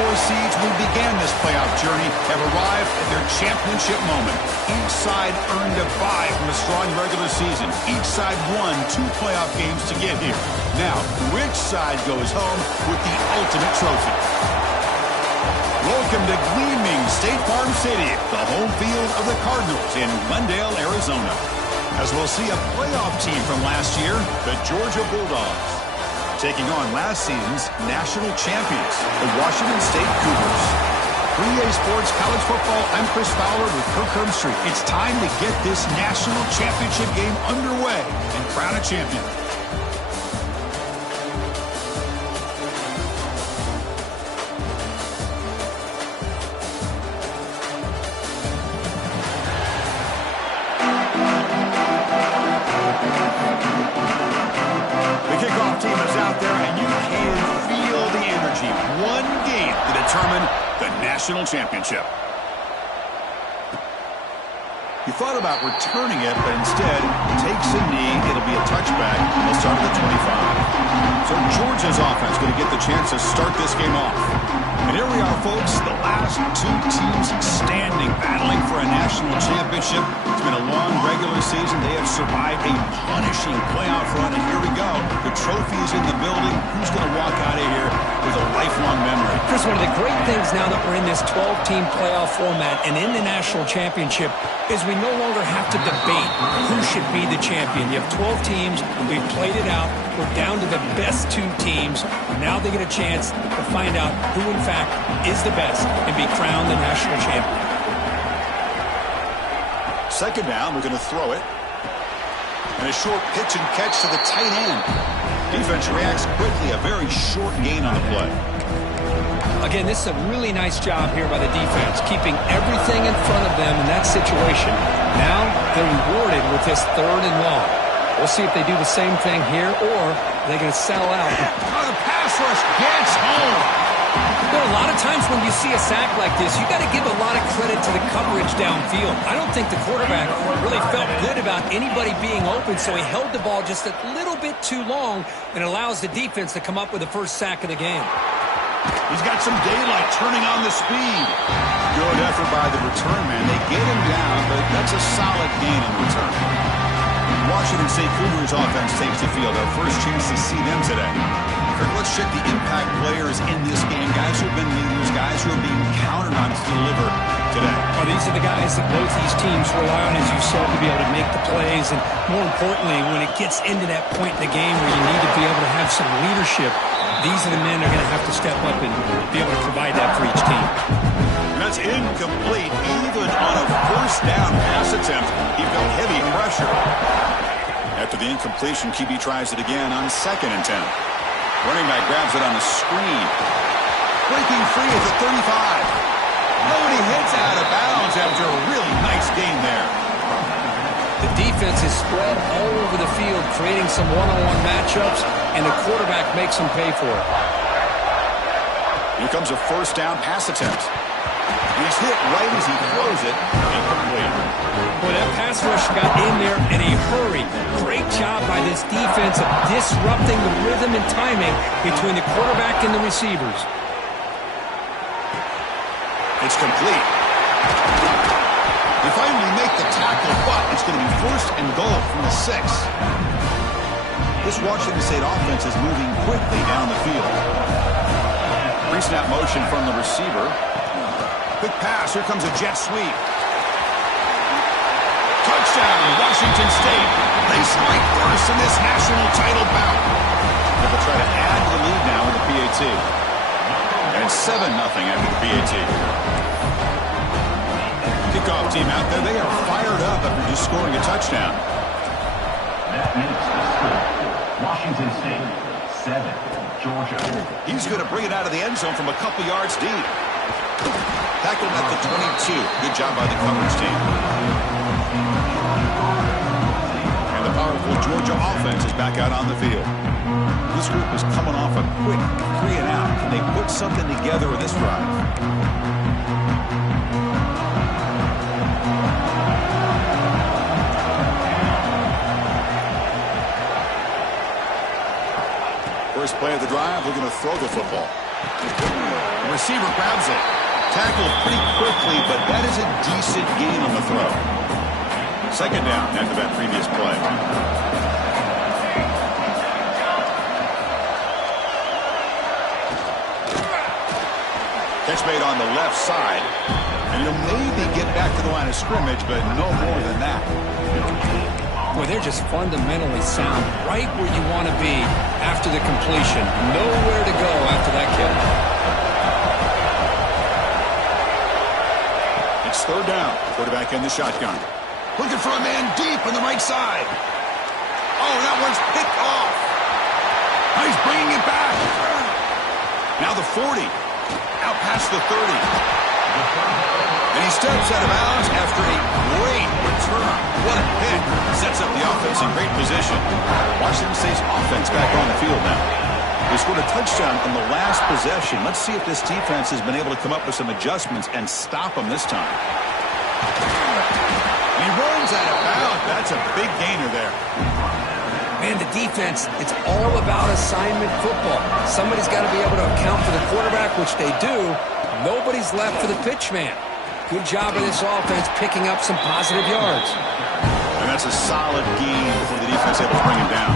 4 seeds who began this playoff journey have arrived at their championship moment. Each side earned a bye from a strong regular season. Each side won 2 playoff games to get here. Now, which side goes home with the ultimate trophy? Welcome to gleaming State Farm City, the home field of the Cardinals in Glendale, Arizona. As we'll see a playoff team from last year, the Georgia Bulldogs, taking on last season's national champions, the Washington State Cougars. For EA Sports College Football, I'm Chris Fowler with Kirk Herbstreit. It's time to get this national championship game underway and crown a champion. National championship. You thought about returning it, but instead takes a knee. It'll be a touchback. They'll start at the 25. So Georgia's offense going to get the chance to start this game off. And here we are, folks, the last 2 teams standing, battling for a national championship. It's been a long regular season. They have survived a punishing playoff run, and here we go. The trophy is in the building. Who's going to walk out of here with a lifelong memory? Chris, one of the great things now that we're in this 12-team playoff format and in the national championship is we no longer have to debate who should be the champion. You have 12 teams. We've played it out. We're down to the best 2 teams. Now they get a chance to find out who, in fact, is the best and be crowned the national champion. Second down, we're going to throw it. And a short pitch and catch to the tight end. Defense reacts quickly. A very short gain on the play. Again, this is a really nice job here by the defense, keeping everything in front of them in that situation. Now they're rewarded with this 3rd and long. We'll see if they do the same thing here, or they're going to sell out. Oh, the pass rush gets home. There are a lot of times when you see a sack like this, you got to give a lot of credit to the coverage downfield. I don't think the quarterback really felt good about anybody being open, so he held the ball just a little bit too long and allows the defense to come up with the first sack of the game. He's got some daylight turning on the speed. Good effort by the return man. They get him down, but that's a solid gain in return. Washington State Cougars offense takes the field. Our first chance to see them today. Let's check the impact players in this game. Guys who have been leaders, guys who are being counted on to deliver today. Well, these are the guys that both these teams rely on, as you said, to be able to make the plays. And more importantly, when it gets into that point in the game where you need to be able to have some leadership, these are the men that are going to have to step up and be able to provide that for each team. That's incomplete. Even on a first down pass attempt, he felt heavy pressure. After the incompletion, QB tries it again on 2nd and 10. Running back grabs it on the screen. Breaking free at the 35. Nobody hits out of bounds after a really nice gain there. The defense is spread all over the field, creating some one-on-one matchups, and the quarterback makes them pay for it. Here comes a first down pass attempt. He's hit right as he throws it. Incomplete. Boy, that pass rush got in there in a hurry. Great job by this defense of disrupting the rhythm and timing between the quarterback and the receivers. It's complete. They finally make the tackle, but it's going to be 1st and goal from the 6. This Washington State offense is moving quickly down the field. Pre-snap motion from the receiver. Quick pass. Here comes a jet sweep. Touchdown, Washington State. They strike first in this national title bout. They'll try to add to the lead now with the PAT. And it's 7-0 after the PAT. Kickoff team out there. They are fired up after just scoring a touchdown. That makes the score. Washington State, 7. Georgia. He's going to bring it out of the end zone from a couple yards deep. Tackled at the 22. Good job by the coverage team. And the powerful Georgia offense is back out on the field. This group is coming off a quick 3 and out. Can they put something together in this drive? First play of the drive, we're going to throw the football. Receiver grabs it. Tackled pretty quickly, but that is a decent gain on the throw. Second down after that previous play. Catch made on the left side. And you'll maybe get back to the line of scrimmage, but no more than that. Boy, they're just fundamentally sound right where you want to be after the completion. Nowhere to go after that catch. It's third down. Quarterback in the shotgun. Looking for a man deep on the right side. Oh, that one's picked off. Oh, he's bringing it back. Now the 40. Out past the 30. And he steps out of bounds after a great return. What a pick. Sets up the offense in great position. Washington State's offense back on the field now. They scored a touchdown on the last possession. Let's see if this defense has been able to come up with some adjustments and stop them this time. And he runs out of bounds. That's a big gainer there. Man, the defense, it's all about assignment football. Somebody's got to be able to account for the quarterback, which they do. Nobody's left for the pitch man. Good job of this offense picking up some positive yards. And that's a solid gain before the defense able to bring him down.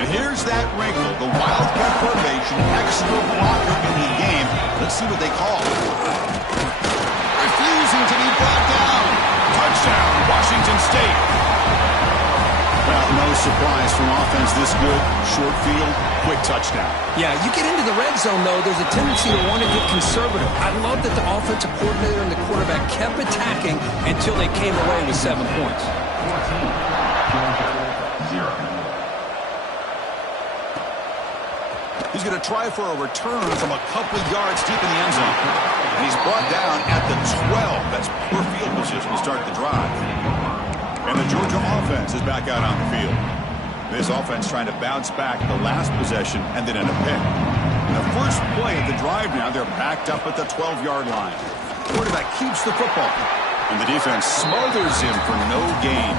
And here's that wrinkle, the Wildcat formation, extra blocker in the game. Let's see what they call. Refusing to be brought down. Touchdown, Washington State. Well, no surprise from offense this good. Short field, quick touchdown. Yeah, you get into the red zone, though, there's a tendency to want to get conservative. I love that the offensive coordinator and the quarterback kept attacking until they came away with 7 points. 14, 0. He's going to try for a return from a couple yards deep in the end zone. And he's brought down at the 12. That's poor field position to start the drive. And the Georgia offense is back out on the field. This offense trying to bounce back the last possession and then in a pick. The first play of the drive now, they're backed up at the 12-yard line. Quarterback keeps the football. And the defense smothers him for no gain.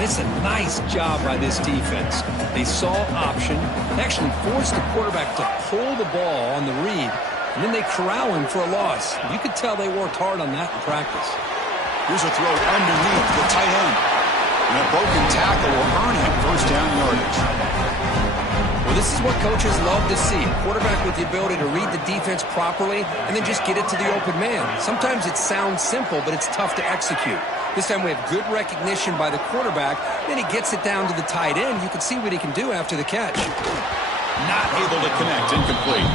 It's a nice job by this defense. They saw option, they actually forced the quarterback to pull the ball on the read, and then they corral him for a loss. You could tell they worked hard on that in practice. Here's a throw underneath the tight end. And a broken tackle will earn him first down yardage. Well, this is what coaches love to see. A quarterback with the ability to read the defense properly and then just get it to the open man. Sometimes it sounds simple, but it's tough to execute. This time we have good recognition by the quarterback. Then he gets it down to the tight end. You can see what he can do after the catch. Not able to connect, incomplete.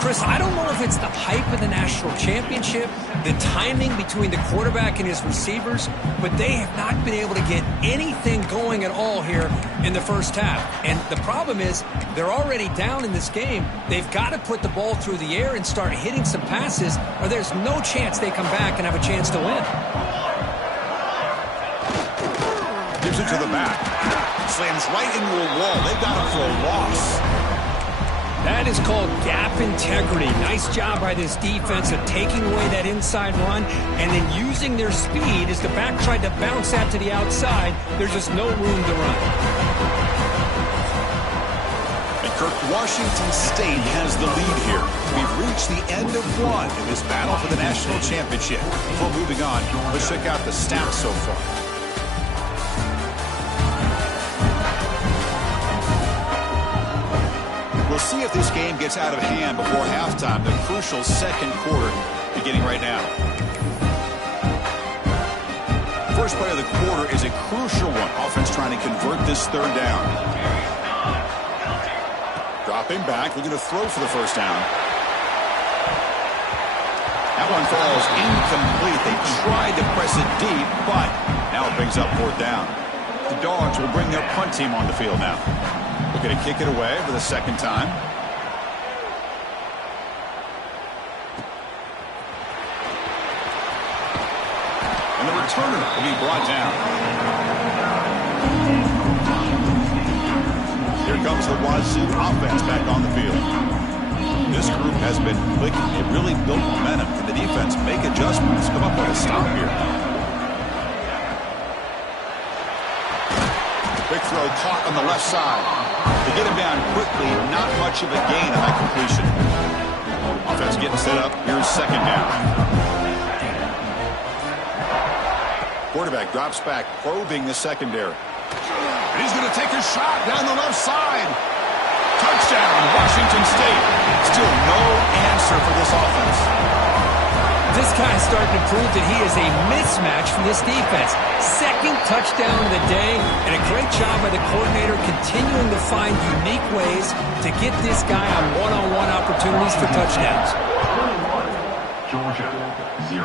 Chris, I don't know if it's the hype of the national championship, the timing between the quarterback and his receivers, but they have not been able to get anything going at all here in the first half. And the problem is they're already down in this game. They've got to put the ball through the air and start hitting some passes, or there's no chance they come back and have a chance to win. Gives it to the back. Slams right into a wall. They've got him for a loss. That is called gap integrity. Nice job by this defense of taking away that inside run and then using their speed as the back tried to bounce that to the outside. There's just no room to run. And Kirk, Washington State has the lead here. We've reached the end of one in this battle for the national championship. Before moving on, let's check out the stats so far. We'll see if this game gets out of hand before halftime, the crucial second quarter beginning right now. First play of the quarter is a crucial one. Offense trying to convert this third down. Dropping back, looking to throw for the first down. That one falls incomplete. They tried to press it deep, but now it brings up fourth down. The Dogs will bring their punt team on the field now. Looking to kick it away for the second time. And the returner will be brought down. Here comes the Wazoo offense back on the field. This group has been clicking. It really built momentum. Can the defense make adjustments? Come up with a stop here. Quick throw caught on the left side. To get him down quickly, not much of a gain on that completion. Offense getting set up. Here's second down. Quarterback drops back, probing the secondary. And he's going to take a shot down the left side. Touchdown, Washington State. Still no answer for this offense. This guy's starting to prove that he is a mismatch for this defense. Second touchdown of the day, and a great job by the coordinator continuing to find unique ways to get this guy on one-on-one opportunities for touchdowns. Georgia, 0.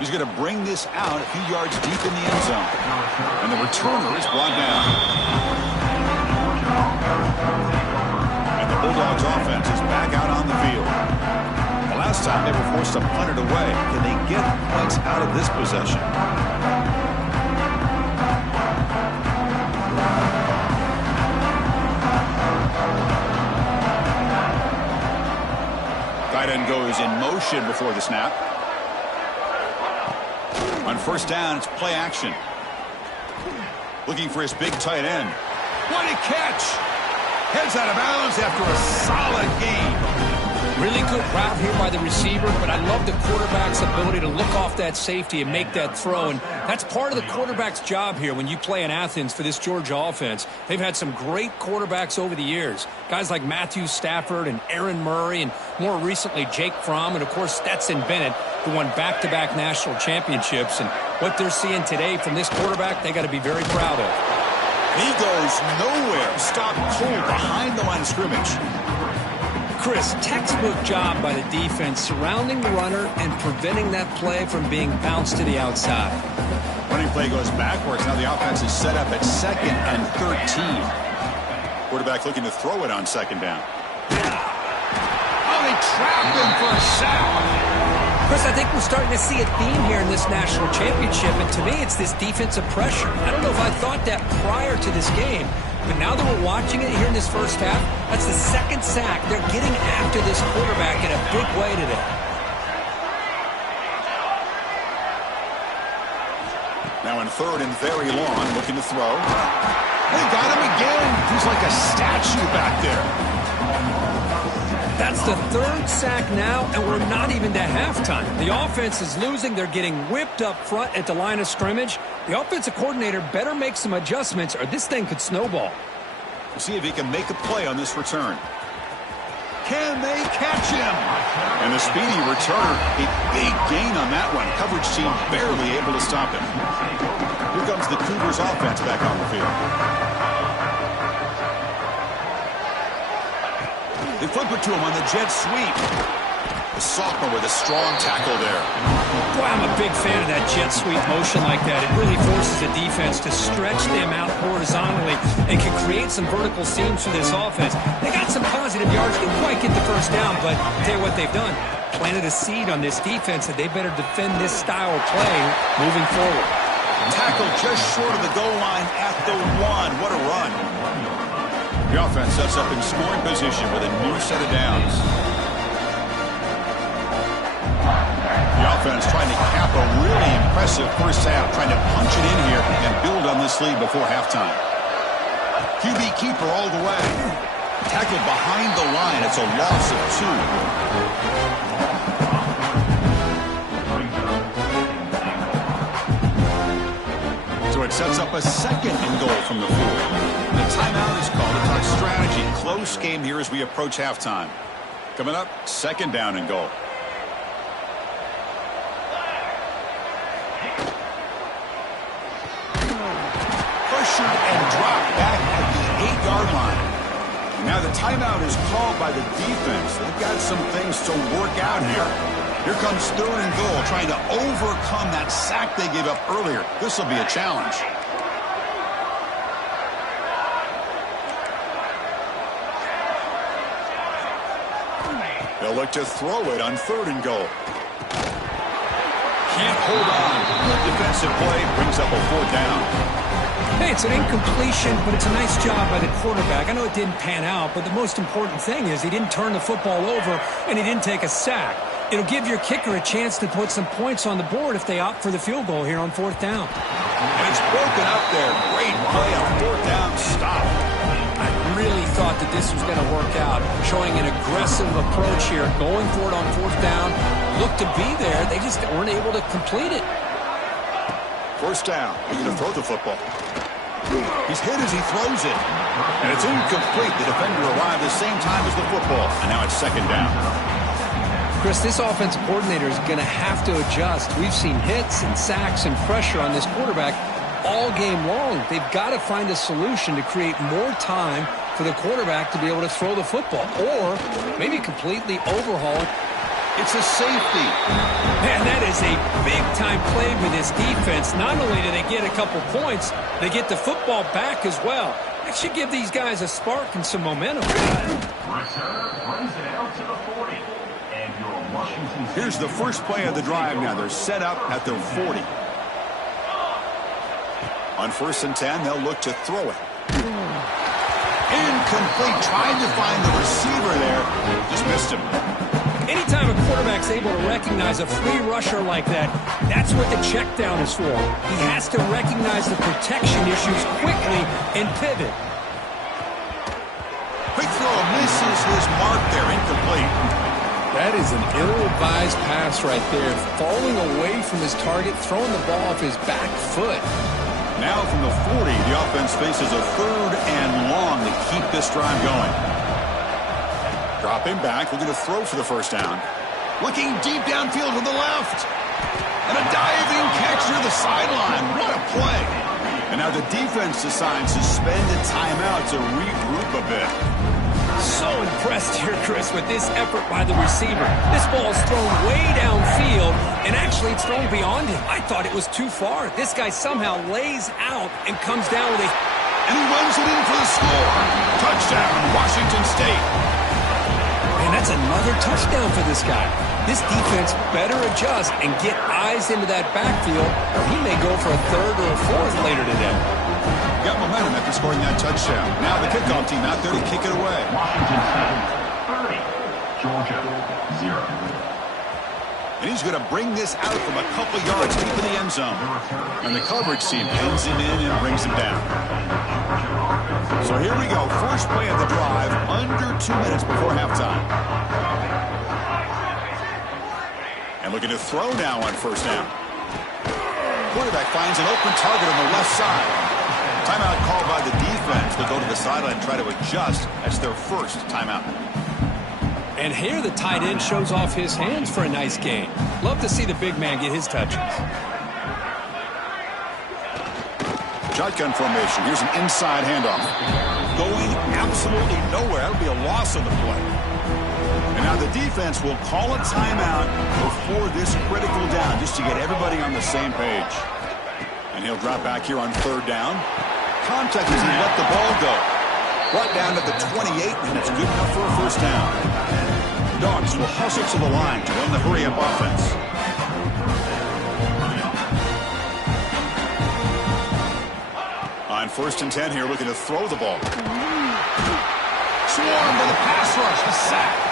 He's going to bring this out a few yards deep in the end zone. And the returner is brought down. And the Bulldogs offense is back out on the field. Last time they were forced to punt it away. Can they get points out of this possession? Tight end goes in motion before the snap. On first down, it's play action. Looking for his big tight end. What a catch! Heads out of bounds after a solid game. Really good route here by the receiver, but I love the quarterback's ability to look off that safety and make that throw. And that's part of the quarterback's job here when you play in Athens for this Georgia offense. They've had some great quarterbacks over the years. Guys like Matthew Stafford and Aaron Murray, and more recently Jake Fromm, and of course Stetson Bennett, who won back-to-back national championships. And what they're seeing today from this quarterback, they got to be very proud of. He goes nowhere. Stopped cold behind the line of scrimmage. Chris, textbook job by the defense surrounding the runner and preventing that play from being bounced to the outside. Running play goes backwards. Now the offense is set up at 2nd and 13. Quarterback looking to throw it on second down. Oh, they trapped him for a sack. Chris, I think we're starting to see a theme here in this national championship, and to me it's this defensive pressure. I don't know if I thought that prior to this game, but now that we're watching it here in this first half, that's the second sack. They're getting after this quarterback in a big way today. Now in third and very long, looking to throw. They got him again. He's like a statue back there. That's the third sack now, and we're not even to halftime. The offense is losing. They're getting whipped up front at the line of scrimmage. The offensive coordinator better make some adjustments, or this thing could snowball. We'll see if he can make a play on this return. Can they catch him? And the speedy returner, a big gain on that one. Coverage team barely able to stop him. Here comes the Cougars offense back on the field. They flip it to him on the jet sweep. The sophomore with a strong tackle there. Boy, I'm a big fan of that jet sweep motion like that. It really forces the defense to stretch them out horizontally and can create some vertical seams for this offense. They got some positive yards. Didn't quite get the first down, but I'll tell you what they've done. Planted a seed on this defense that they better defend this style of play moving forward. Tackle just short of the goal line at the 1. What a run. The offense sets up in scoring position with a new set of downs. The offense trying to cap a really impressive first half, trying to punch it in here and build on this lead before halftime. QB keeper all the way. Tackled behind the line. It's a loss of 2. So it sets up a 2nd and goal from the 4. The timeout is called to talk strategy. Close game here as we approach halftime. Coming up, 2nd down and goal. Pressured and dropped back at the 8-yard line. Now the timeout is called by the defense. They've got some things to work out here. Here comes 3rd and goal, trying to overcome that sack they gave up earlier. This will be a challenge. They'll look to throw it on 3rd and goal. Can't hold on. Defensive play brings up a 4th down. Hey, it's an incompletion, but it's a nice job by the quarterback. I know it didn't pan out, but the most important thing is he didn't turn the football over and he didn't take a sack. It'll give your kicker a chance to put some points on the board if they opt for the field goal here on 4th down. And it's broken up there. Great play on 4th down stop. I really thought that this was going to work out, showing an aggressive approach here, going for it on 4th down. Looked to be there. They just weren't able to complete it. 1st down. He's going to throw the football. He's hit as he throws it. And it's incomplete. The defender arrived the same time as the football. And now it's 2nd down. Chris, this offensive coordinator is going to have to adjust. We've seen hits and sacks and pressure on this quarterback all game long. They've got to find a solution to create more time for the quarterback to be able to throw the football, or maybe completely overhaul it. It's a safety. Man, that is a big-time play with this defense. Not only do they get a couple points, they get the football back as well. That should give these guys a spark and some momentum. Returner brings it out to the 40. And your Washington State. Here's the first play of the drive now. They're set up at their 40. On 1st and 10, they'll look to throw it. Incomplete. Trying to find the receiver there. Just missed him. Anytime a quarterback's able to recognize a free rusher like that, that's what the check down is for. He has to recognize the protection issues quickly and pivot. Quick throw misses his mark there. Incomplete. That is an ill-advised pass right there. Falling away from his target, throwing the ball off his back foot. Now from the 40, the offense faces a 3rd and long to keep this drive going. Dropping back, looking to throw for the 1st down. Looking deep downfield to the left. And a diving catch near the sideline. What a play. And now the defense decides to spend a timeout to regroup a bit. So impressed here, Chris, with this effort by the receiver. This ball is thrown way downfield, and actually it's thrown beyond him. I thought it was too far. This guy somehow lays out and comes down with a... And he runs it in for the score. Touchdown, Washington State. And that's another touchdown for this guy. This defense better adjust and get eyes into that backfield, or he may go for a 3rd or a 4th later today. Got momentum after scoring that touchdown. Now the kickoff team out there to kick it away. Washington State 30. Georgia 0. And he's going to bring this out from a couple yards deep in the end zone. And the coverage team pins him in and brings him down. So here we go. First play of the drive, under 2 minutes before halftime. And looking to throw now on 1st down. Quarterback finds an open target on the left side. Timeout called by the defense. They'll go to the sideline and try to adjust. That's their 1st timeout. And here the tight end shows off his hands for a nice gain. Love to see the big man get his touches. Shotgun formation. Here's an inside handoff. Going absolutely nowhere. That'll be a loss on the play. And now the defense will call a timeout before this critical down, just to get everybody on the same page. And he'll drop back here on 3rd down. Contact as he let the ball go. Brought down to the 28, and it's good enough for a 1st down. Dogs will hustle to the line to run the hurry-up offense. On 1st and 10 here, looking to throw the ball. Swarmed by the pass rush, a sack.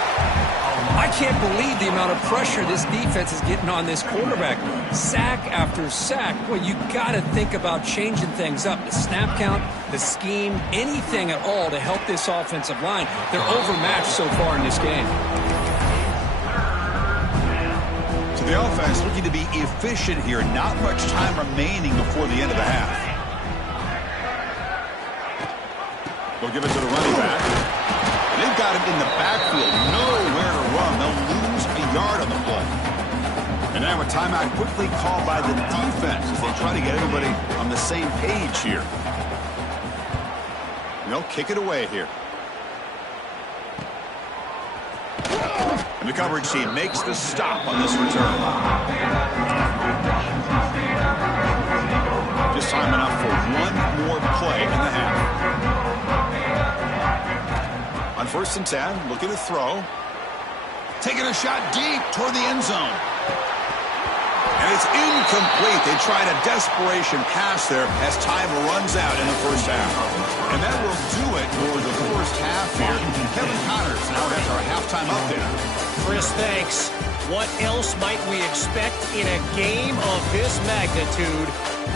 I can't believe the amount of pressure this defense is getting on this quarterback. Sack after sack. Well, you got to think about changing things up. The snap count, the scheme, anything at all to help this offensive line. They're overmatched so far in this game. So the offense looking to be efficient here. Not much time remaining before the end of the half. They'll give it to the running back. They've got him in the backfield. Nowhere to run. They'll lose a yard on the play. And now a timeout quickly called by the defense as they try to get everybody on the same page here. And they'll kick it away here. And the coverage team makes the stop on this return. Just time enough for one more play in the half. On 1st and 10, looking to throw. Taking a shot deep toward the end zone. And it's incomplete. They tried a desperation pass there as time runs out in the 1st half. And that will do it for the 1st half here. Kevin Connors now has our halftime update. Chris, thanks. What else might we expect in a game of this magnitude?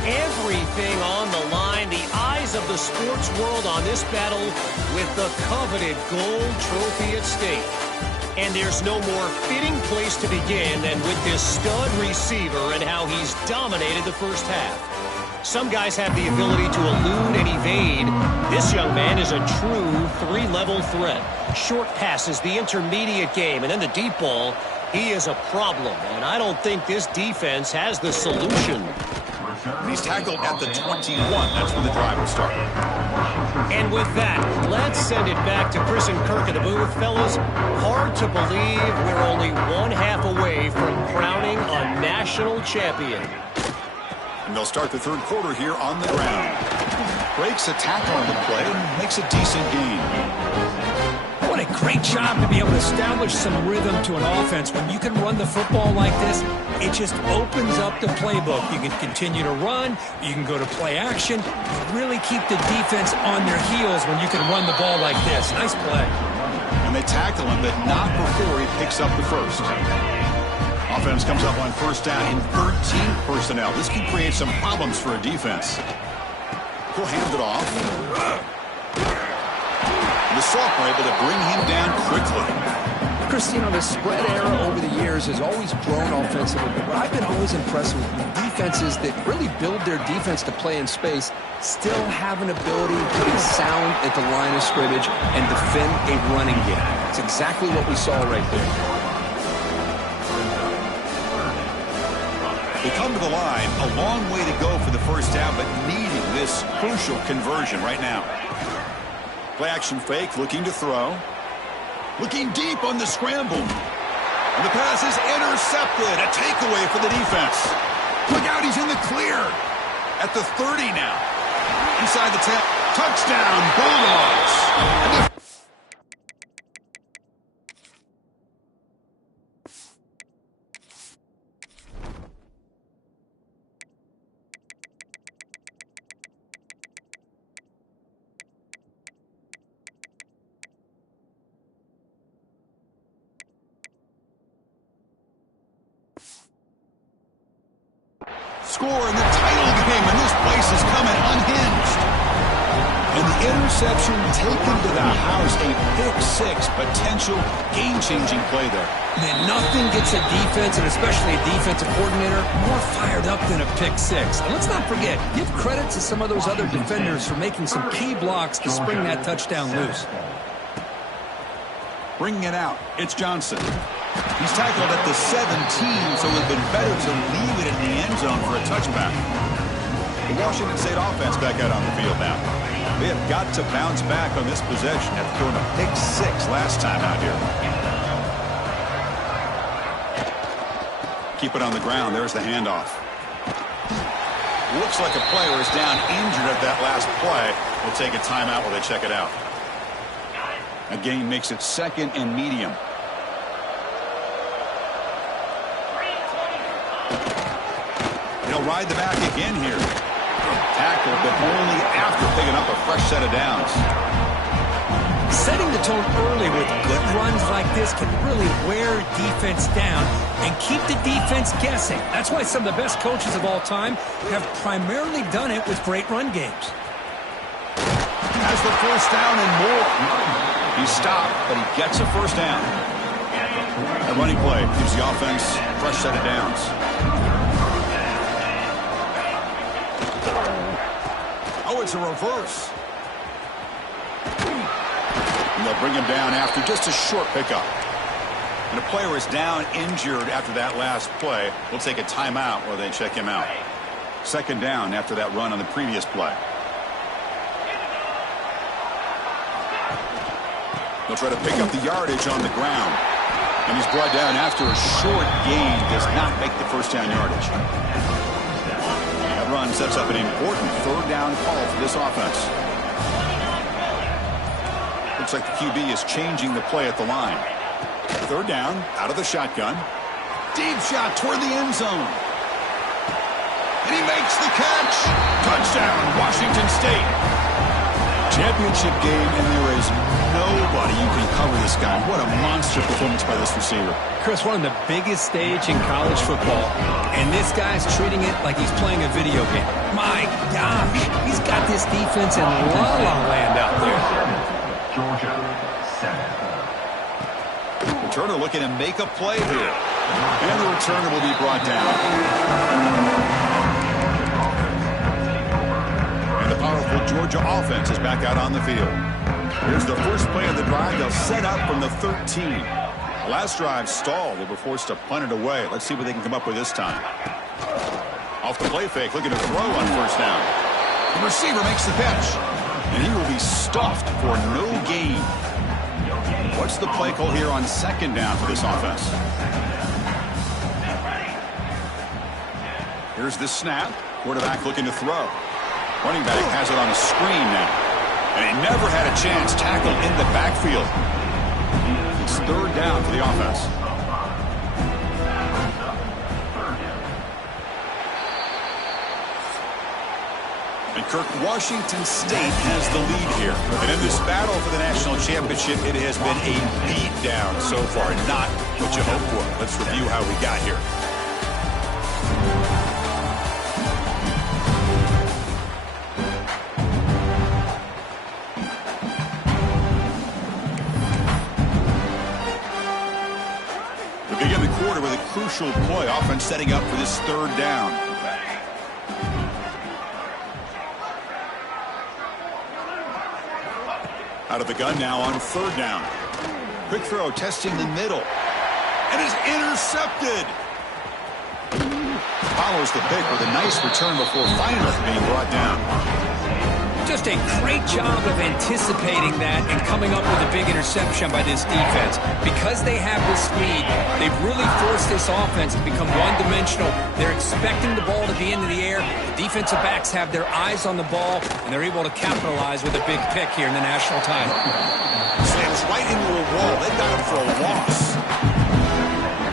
Everything on the line, the eyes of the sports world on this battle with the coveted gold trophy at stake. And there's no more fitting place to begin than with this stud receiver and how he's dominated the first half. Some guys have the ability to elude and evade. This young man is a true three-level threat. Short passes, the intermediate game, and then the deep ball. He is a problem, and I don't think this defense has the solution. He's tackled at the 21. That's where the drive will start. And with that, let's send it back to Chris and Kirk in the booth. Fellas, hard to believe we're only one half away from crowning a national champion. And they'll start the third quarter here on the ground. Breaks a tackle on the play and makes a decent gain. What a great job to be able to establish some rhythm to an offense. When you can run the football like this, it just opens up the playbook. You can continue to run. You can go to play action. You really keep the defense on their heels when you can run the ball like this. Nice play. And they tackle him, but not before he picks up the first. Offense comes up on first down in 13 personnel. This can create some problems for a defense. He'll hand it off. The sophomore able to bring him down quickly. Chris, you know, the spread era over the years has always grown offensively, but I've been always impressed with defenses that really build their defense to play in space, still have an ability to be sound at the line of scrimmage and defend a running game. It's exactly what we saw right there. They come to the line, a long way to go for the first down, but needing this crucial conversion right now. Play action fake, looking to throw. Looking deep on the scramble. And the pass is intercepted. A takeaway for the defense. Look out, he's in the clear. At the 30 now. Inside the 10. Touchdown, Bulldogs. Score in the title game, and this place is coming unhinged. And the interception taken to the house, a pick-6, potential game-changing play there. Man, nothing gets a defense, and especially a defensive coordinator, more fired up than a pick-6. And let's not forget, give credit to some of those other defenders for making some key blocks to spring that touchdown loose. Bringing it out, it's Johnson. He's tackled at the 17, so it would have been better to leave it in the end zone for a touchback. The Washington State offense back out on the field now. They have got to bounce back on this possession after throwing a pick-6 last time out here. Keep it on the ground. There's the handoff. Looks like a player is down injured at that last play. We'll take a timeout while they check it out. A gain makes it second and medium. He'll ride the back again here. Tackle, but only after picking up a fresh set of downs. Setting the tone early with good runs like this can really wear defense down and keep the defense guessing. That's why some of the best coaches of all time have primarily done it with great run games. Has the first down and more. He stopped, but he gets a first down. A running play gives the offense a fresh set of downs. Oh, it's a reverse. And they'll bring him down after just a short pickup. And a player is down injured after that last play. We'll take a timeout while they check him out. Second down after that run on the previous play. They'll try to pick up the yardage on the ground. And he's brought down after a short gain. Does not make the first down yardage. That run sets up an important third down call for this offense. Looks like the QB is changing the play at the line. Third down, out of the shotgun. Deep shot toward the end zone. And he makes the catch. Touchdown, Washington State. Championship game, and there is nobody you can cover this guy. What a monster performance by this receiver. Chris, we're on the biggest stage in college football, and this guy's treating it like he's playing a video game. My gosh, he's got this defense in la-la land out there. Georgia, 7. Returner looking to make a play here. And the returner will be brought down. And the powerful Georgia offense is back out on the field. Here's the first play of the drive. They'll set up from the 13. Last drive stalled. They were forced to punt it away. Let's see what they can come up with this time. Off the play fake, looking to throw on first down. The receiver makes the catch. And he will be stuffed for no gain. What's the play call here on second down for this offense? Here's the snap. Quarterback looking to throw. Running back has it on a screen now. And he never had a chance. Tackled in the backfield. It's third down for the offense. And Kirk, Washington State has the lead here. And in this battle for the national championship, it has been a beatdown so far. Not what you hoped for. Let's review how we got here. We begin the quarter with a crucial play. Offense setting up for this third down. Out of the gun now on third down. Quick throw, testing the middle. And is intercepted. Follows the pick with a nice return before finally being brought down. Just a great job of anticipating that and coming up with a big interception by this defense. Because they have this lead, they've really forced this offense to become one-dimensional. They're expecting the ball to be into the air. The defensive backs have their eyes on the ball, and they're able to capitalize with a big pick here in the national title. Slams right into a wall. They got him for a loss.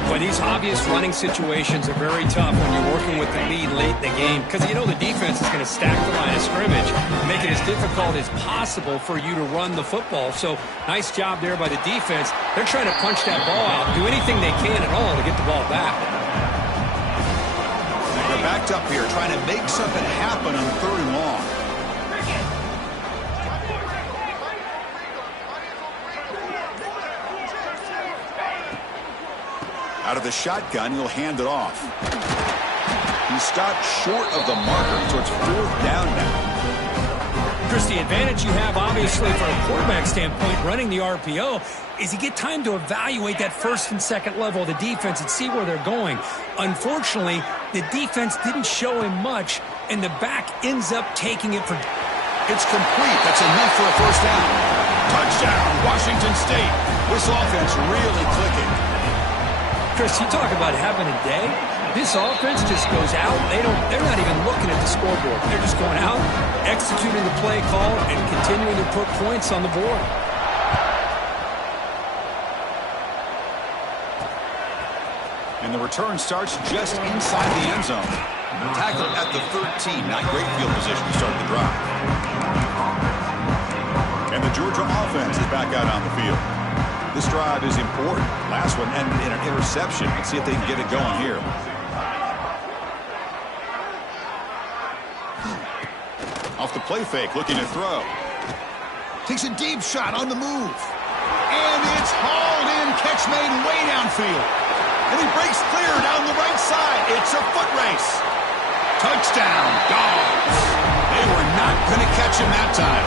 Well, these obvious running situations are very tough when you're working with the lead late in the game because you know the defense is going to stack the line of scrimmage, make it as difficult as possible for you to run the football. So nice job there by the defense. They're trying to punch that ball out, do anything they can at all to get the ball back. They're backed up here trying to make something happen on third and long. Out of the shotgun, he'll hand it off. He stopped short of the marker, so it's fourth down now. Chris, the advantage you have, obviously, from a quarterback standpoint, running the RPO, is you get time to evaluate that first and second level of the defense and see where they're going. Unfortunately, the defense didn't show him much, and the back ends up taking it for... It's complete. That's enough for a first down. Touchdown, Washington State. This offense really clicking. Chris, you talk about having a day. This offense just goes out. They're not even looking at the scoreboard. They're just going out, executing the play call, and continuing to put points on the board. And the return starts just inside the end zone. Tackled at the 13. Not great field position to start the drive. And the Georgia offense is back out on the field. This drive is important. Last one ended in an interception. Let's see if they can get it going here. Off the play fake, looking to throw. Takes a deep shot on the move. And it's hauled in. Catch made way downfield. And he breaks clear down the right side. It's a foot race. Touchdown, Dogs. They were not going to catch him that time.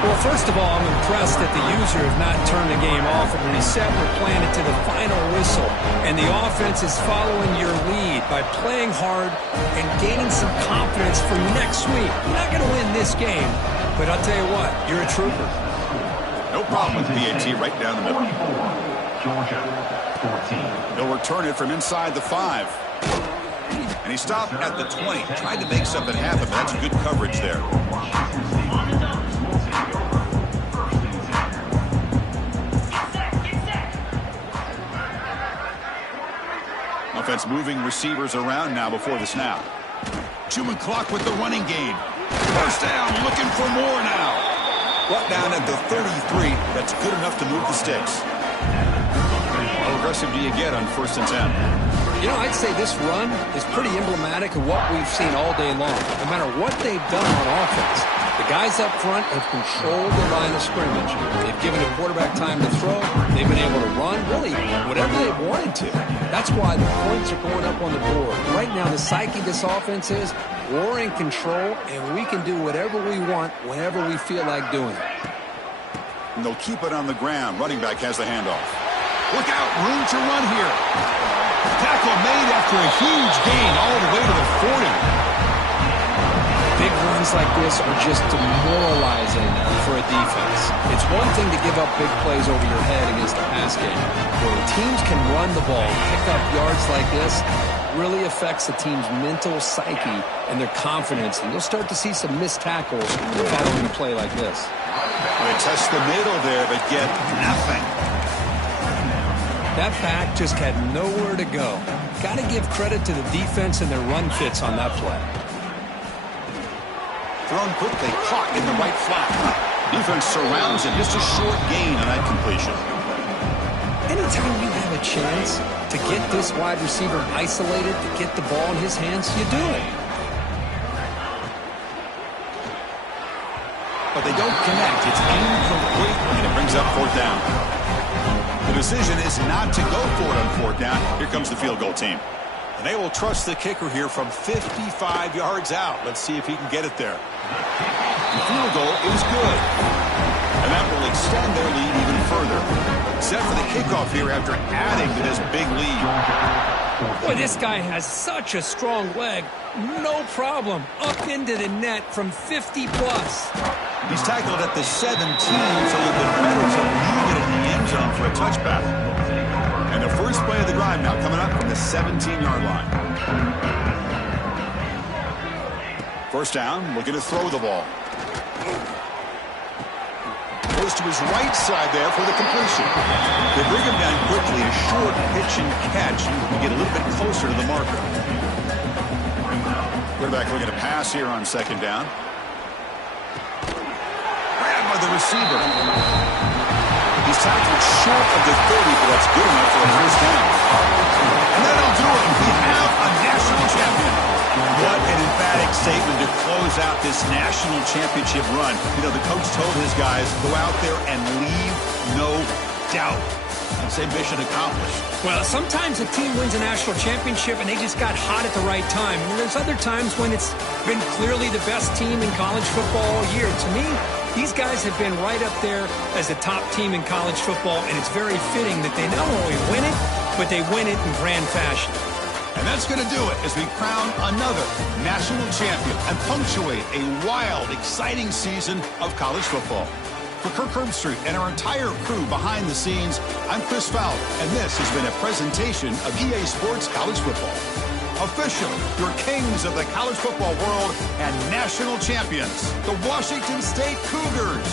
Well, first of all, I'm impressed that the user has not turned the game off and reset. We're playing it to the final whistle. And the offense is following your lead by playing hard and gaining some confidence for next week. You're not going to win this game, but I'll tell you what, you're a trooper. No problem with PAT right down the middle. Georgia, 14. He'll return it from inside the 5. And he stopped at the 20. Tried to make something happen, but that's good coverage there. Offense moving receivers around now before the snap. Chewing clock with the running game. First down, looking for more now. Brought down at the 33. That's good enough to move the sticks. How aggressive do you get on 1st and 10? You know, I'd say this run is pretty emblematic of what we've seen all day long. No matter what they've done on offense, the guys up front have controlled the line of scrimmage. They've given the quarterback time to throw. They've been able to run, really, whatever they wanted to. That's why the points are going up on the board. Right now, the psyche of this offense is we're in control, and we can do whatever we want whenever we feel like doing it. And they'll keep it on the ground. Running back has the handoff. Look out, room to run here. Tackle made after a huge gain all the way to the 40. Big runs like this are just demoralizing for a defense. It's one thing to give up big plays over your head against the pass game. When teams can run the ball, pick up yards like this, really affects the team's mental psyche and their confidence. And you'll start to see some missed tackles following a play like this. They test the middle there, but get nothing. That back just had nowhere to go. Got to give credit to the defense and their run fits on that play. Thrown quickly, caught in the right flat. Defense surrounds it. Just a short gain on that completion. Anytime you have a chance to get this wide receiver isolated, to get the ball in his hands, you do it. But they don't connect. It's incomplete, and it brings up 4th down. The decision is not to go for it on 4th down. Here comes the field goal team. And they will trust the kicker here from 55 yards out. Let's see if he can get it there. The field goal is good. And that will extend their lead even further. Set for the kickoff here after adding to this big lead. Boy, this guy has such a strong leg. No problem. Up into the net from 50 plus. He's tackled at the 17, so they've been better to leave it in the end zone for a touchback. And the first play of the drive now coming up from the 17-yard line. First down, looking to throw the ball. Goes to his right side there for the completion. They bring him down quickly, a short pitch and catch to get a little bit closer to the marker. Quarterback looking to pass here on 2nd down. Grabbed by the receiver. He's tackled short of the 30, but that's good enough for a 1st down. And that'll do it. We have a national champion. What an emphatic statement to close out this national championship run. You know, the coach told his guys, go out there and leave no doubt. And say mission accomplished. Well, sometimes a team wins a national championship and they just got hot at the right time. And there's other times when it's been clearly the best team in college football all year. To me, these guys have been right up there as the top team in college football, and it's very fitting that they not only win it, but they win it in grand fashion. And that's going to do it as we crown another national champion and punctuate a wild, exciting season of college football. For Kirk Herbstreit and our entire crew behind the scenes, I'm Chris Fowler, and this has been a presentation of EA Sports College Football. Officially, your kings of the college football world and national champions, the Washington State Cougars.